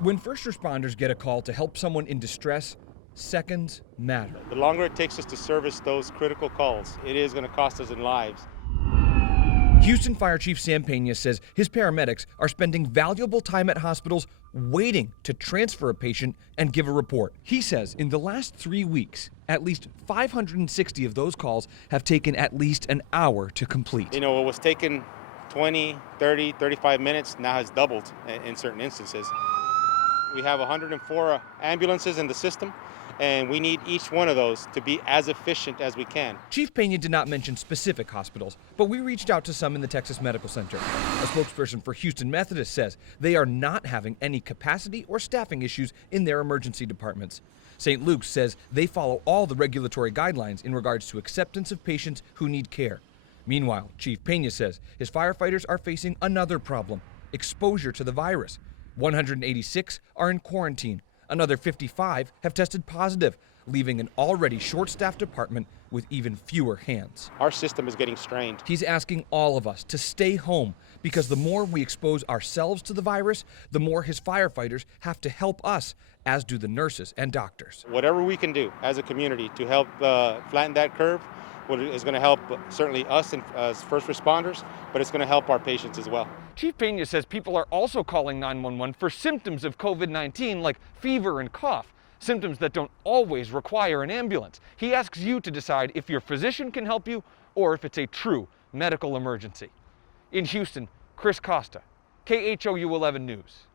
When first responders get a call to help someone in distress, seconds matter. The longer it takes us to service those critical calls, it is going to cost us in lives. Houston Fire Chief Sam Pena says his paramedics are spending valuable time at hospitals waiting to transfer a patient and give a report. He says in the last 3 weeks, at least 560 of those calls have taken at least an hour to complete. You know, what was taking 20, 30, 35 minutes now has doubled in certain instances. We have 104 ambulances in the system, and we need each one of those to be as efficient as we can. Chief Pena did not mention specific hospitals, but we reached out to some in the Texas Medical Center. A spokesperson for Houston Methodist says they are not having any capacity or staffing issues in their emergency departments. St. Luke's says they follow all the regulatory guidelines in regards to acceptance of patients who need care. Meanwhile, Chief Pena says his firefighters are facing another problem: exposure to the virus. 186 are in quarantine. Another 55 have tested positive, leaving an already short-staffed department with even fewer hands. Our system is getting strained. He's asking all of us to stay home because the more we expose ourselves to the virus, the more his firefighters have to help us, as do the nurses and doctors. Whatever we can do as a community to help flatten that curve is going to help certainly us as first responders, but it's going to help our patients as well. Chief Pena says people are also calling 911 for symptoms of COVID-19 like fever and cough, symptoms that don't always require an ambulance. He asks you to decide if your physician can help you or if it's a true medical emergency. In Houston, Chris Costa, KHOU 11 News.